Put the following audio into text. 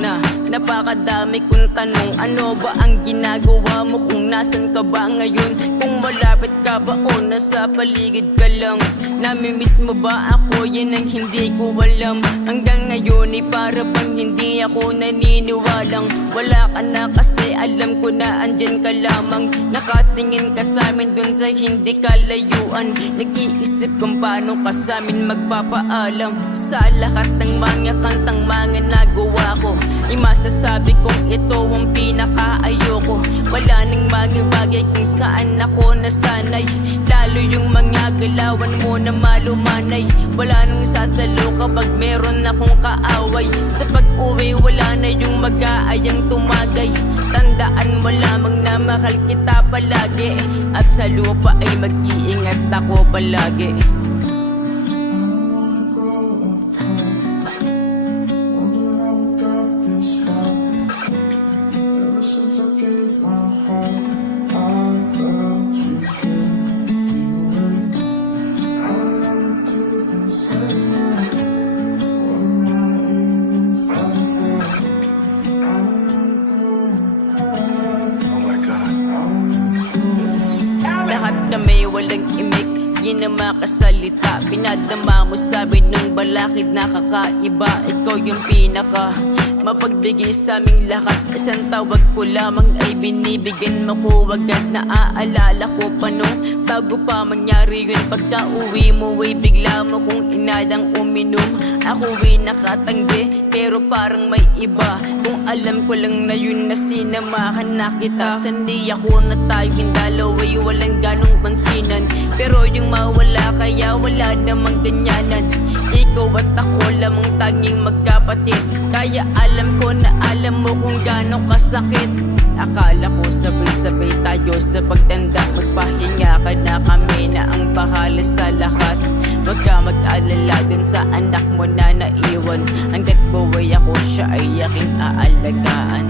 na. Napakadami kong tanong, ano ba ang ginagawa mo? Kung nasan ka ba ngayon? Kung malapit ka ba o nasa paligid ka lang? Namimiss mo ba ako? Yan ang hindi ko alam. Hanggang ngayon ay para bang hindi ako naniniwalang wala ka na, kasi alam ko na andyan ka lamang. Nakatingin ka sa amin dun sa hindi kalayuan. Nag-iisip kung paano ka sa amin magpapaalam. Sa lahat ng mga kantang mga nagawa ko, masasabi kong ito ang pinaka-ayoko. Wala nang mga bagay kung saan ako nasanay, lalo yung mga galawan mo na malumanay. Wala nang sasalo kapag meron akong kaaway. Sa pag-uwi wala na yung mag-aayang tumagay. Tandaan mo lamang na mahal kita palagi, at sa lupa ay mag-iingat ako palagi. Lahat kami walang imik, di na makasalita. Pinadama mo sabi ng balakid na kakaiba. Ikaw yung pinaka mapagbigay sa aming lahat. Isang tawag ko lamang ay binibigyan mo ko agad. Naaalala ko pa nung bago pa mangyari yun. Pagka uwi mo ay bigla mo kong inadang uminom. Ako ay nakatanggi pero parang may iba. Kung alam ko lang na yun na sinamahan na kita. Sanay ako na tayong dalaway walang ganong pansinan, pero yung mawala kaya wala namang ganyanan. Ikaw at ako lamang tanging magkapatid, kaya alam ko na alam mo kung gano'ng kasakit. Akala ko sabay-sabay tayo sa pagtanda, magpahinga ka na, kami na ang bahala sa lahat. Huwag ka mag-alala dun sa anak mo na naiwan. Hanggat buhay ako siya ay aking aalagaan.